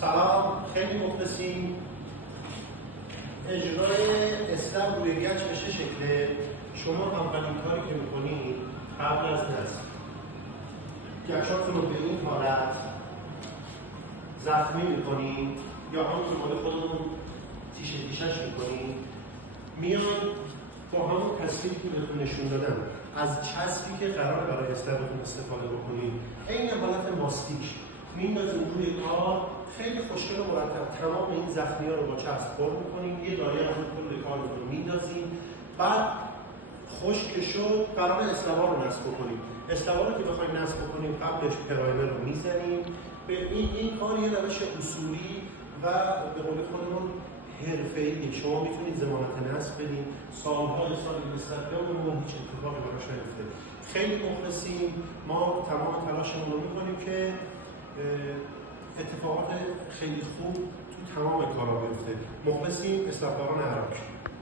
سلام، خیلی مخلصیم. اجرای اسلم روی گچ به چه شکله؟ شما اولین کاری که میکنید قبل از نصب گچاتون رو به این حالت زخمی میکنید یا همون مال خودمون تیشه تیشش میکنید. میان با همون تصویری که بهتون نشون دادم از چسبی که قرار برای اسلمتون استفاده بکنید، این حالت ماستیک میندازیم روی کار. خیلی خوشگل و مرتب تمام این زخمی‌ها رو با چسب پر می‌کنیم، یه دایره هم کل کار رو میندازیم. بعد خشک شد قرار اسلما رو نصب کنیم. اسلما رو که بخوایم نصب کنیم قبلش پرایمر رو میزنیم. به این کار یه روش اصولی و به قول خودمون حرفه‌ای. شما میتونید ضمانت نصب بدین، سال‌های سال نسبت به اون هیچ اتفاقی براش نیفته. خیلی مخلصیم، ما تمام تلاشمون رو می‌کنیم که اتفاقات خیلی خوب تو تمام کارا بیفته. مخلصیم، اسلامکاران عراق.